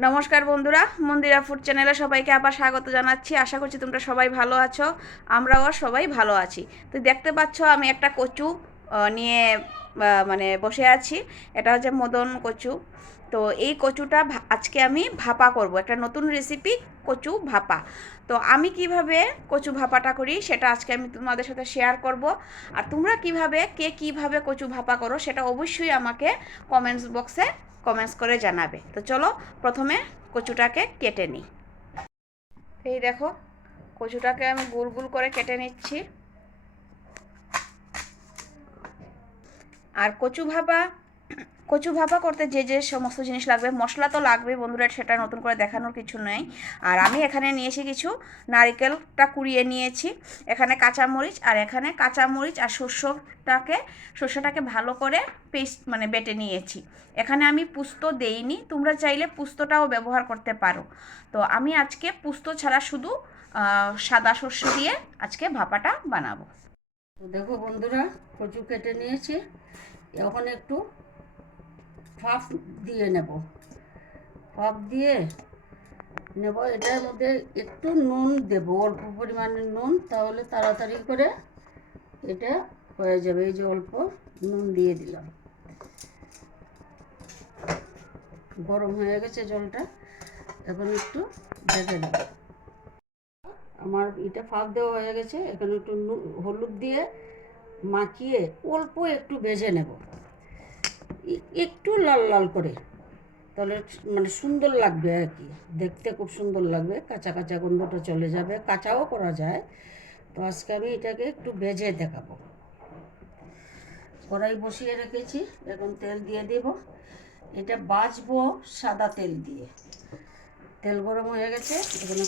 নমস্কার বন্ধুরা, মন্দিরা ফুড চ্যানেলে সবাইকে আবার স্বাগত জানাচ্ছি। আশা করছি তোমরা সবাই ভালো আছো, আমরাও সবাই ভালো আছি। তো দেখতে পাচ্ছ, আমি একটা কচু নিয়ে মানে বসে আছি। এটা হচ্ছে মদন কচু। তো এই কচুটা আজকে আমি ভাপা করব। একটা নতুন রেসিপি কচু ভাপা। তো আমি কীভাবে কচু ভাপাটা করি সেটা আজকে আমি তোমাদের সাথে শেয়ার করব। আর তোমরা কীভাবে, কে কীভাবে কচু ভাপা করো সেটা অবশ্যই আমাকে কমেন্টস বক্সে কমেন্টস করে জানাবে। তো চলো প্রথমে কচুটাকে কেটে নিই। এই দেখো, কচুটাকে আমি গুল গুল করে কেটে নিচ্ছি। আর কচু ভাপা কচু ভাপা করতে যে যে সমস্ত জিনিস লাগবে, মশলা তো লাগবে বন্ধুরা, সেটা নতুন করে দেখানোর কিছু নেই। আর আমি এখানে নিয়েছি কিছু নারিকেলটা কুড়িয়ে নিয়েছি। এখানে কাঁচামরিচ আর এখানে কাঁচামরিচ আর শস্যটাকে শস্যটাকে ভালো করে পেস্ট মানে বেটে নিয়েছি। এখানে আমি পুস্ত দেইনি, তোমরা চাইলে পুস্তটাও ব্যবহার করতে পারো। তো আমি আজকে পুস্ত ছাড়া শুধু সাদা শস্য দিয়ে আজকে ভাপাটা বানাবো। দেখো বন্ধুরা, কচু কেটে নিয়েছি। এখন একটু ফাফ দিয়ে নেব। ফাফ দিয়ে নেব, এটার মধ্যে একটু নুন দেব, অল্প পরিমাণে নুন, তাহলে তাড়াতাড়ি করে এটা হয়ে যাবে। এই যে অল্প নুন দিয়ে দিলাম। গরম হয়ে গেছে জলটা, এখন একটু ঢেকে দেবো। আমার এটা ফাঁক দেওয়া হয়ে গেছে, এখানে একটু হলুদ দিয়ে মাখিয়ে অল্প একটু ভেজে নেব। একটু লাল লাল করে। তাহলে মানে সুন্দর লাগবে আর কি। দেখতে খুব সুন্দর লাগবে। কাঁচা কাঁচা গন্ধটা চলে যাবে। কাঁচাও করা যায়। তো আজকে আমি এটাকে একটু ভেজে দেখাবো। কড়াই বসিয়ে রেখেছি। এখন তেল দিয়ে দেব। এটা বাজবো সাদা তেল দিয়ে। তেল গরম হয়ে গেছে। এখানে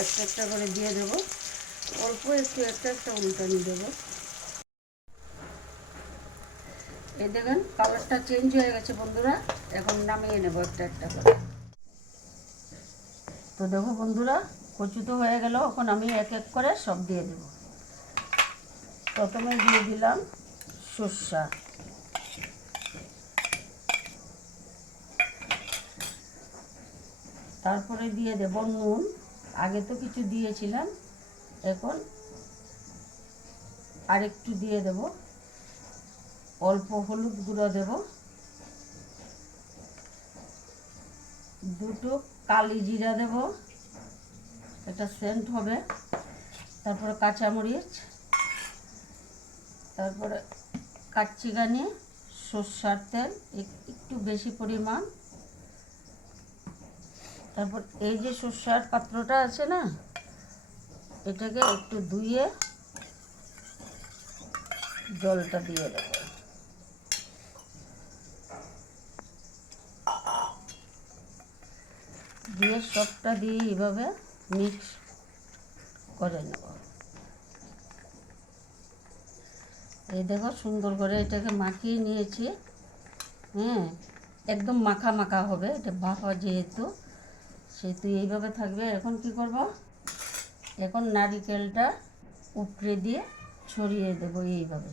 একটা একটা করে দিয়ে দেবো। অল্প একটু, একটা একটা উল্টানি দেবো। এই দেখেন কালারটা চেঞ্জ হয়ে গেছে বন্ধুরা। এখন নামিয়ে নেব একটা একটা করে। তো দেখো বন্ধুরা, কচু তো হয়ে গেল, এখন আমি এক এক করে সব দিয়ে দেব। প্রথমে দিয়ে দিলাম সর্ষা। তারপরে দিয়ে দেব নুন। আগে তো কিছু দিয়েছিলাম, এখন আরেকটু দিয়ে দেব। অল্প হলুদ গুঁড়ো দেব। দুটো কালি জিরা দেব। এটা সেন্ট হবে। তারপরে কাঁচামরিচ। তারপরে কাচ্চিগানি, সর্ষার তেল একটু বেশি পরিমাণ। তারপর এই যে সর্ষার পাত্রটা আছে না, এটাকে একটু ধুয়ে জলটা দিয়ে দেবো। দিয়ে সবটা দিয়ে এইভাবে মিক্স করে নেব। এই দেখো সুন্দর করে এটাকে মাখিয়ে নিয়েছি। হ্যাঁ একদম মাখা মাখা হবে, এটা ভাপা যেহেতু, সেহেতু এইভাবে থাকবে। এখন কি করব? এখন নারিকেলটা উপরে দিয়ে ছড়িয়ে দেবো এইভাবে।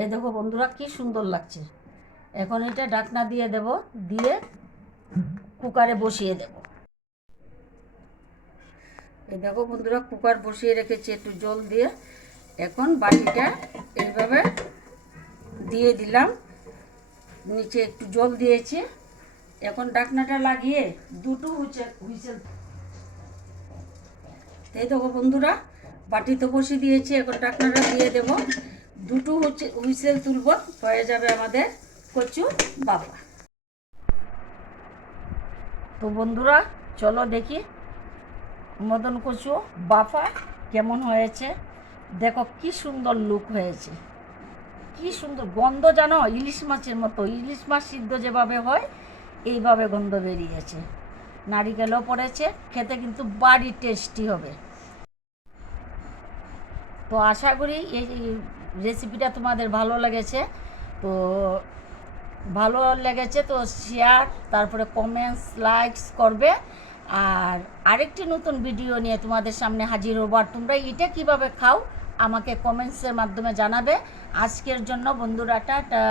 এই দেখো বন্ধুরা, কি সুন্দর লাগছে। এখন এটা ডাকনা দিয়ে দেব, দিয়ে কুকারে বসিয়ে দেব। এই দেখো বন্ধুরা, কুকার বসিয়ে রেখেছি একটু জল দিয়ে। এখন বাটিটা এইভাবে দিয়ে দিলাম। নিচে একটু জল দিয়েছি। এখন ডাকনাটা লাগিয়ে দুটো হুইসেল হুইচেল এই দেখো বন্ধুরা বাটিতে বসিয়ে দিয়েছি, এখন ডাকনাটা দিয়ে দেব। দুটো হচ্ছে হুইসেল তুলব, হয়ে যাবে আমাদের কচু বাবা তো বন্ধুরা, চলো দেখি মদন কচু বাফা কেমন হয়েছে। দেখো কি সুন্দর লুক হয়েছে। কি সুন্দর গন্ধ জানো? ইলিশ মাছের মতো। ইলিশ মাছ সিদ্ধ যেভাবে হয়, এইভাবে গন্ধ বেরিয়েছে। নারিকেলও পড়েছে, খেতে কিন্তু বাড়ি টেস্টি হবে। তো আশা করি এই রেসিপিটা তোমাদের ভালো লেগেছে, তো ভালো লেগেছে তো শেয়ার তারপরে কমেন্টস লাইকস করবে। আর আরেকটি নতুন ভিডিও নিয়ে তোমাদের সামনে হাজির হব। আর তোমরা এটা কীভাবে খাও, আমাকে কমেন্টসের মাধ্যমে জানাবে। আজকের জন্য বন্ধুরা, টাটা।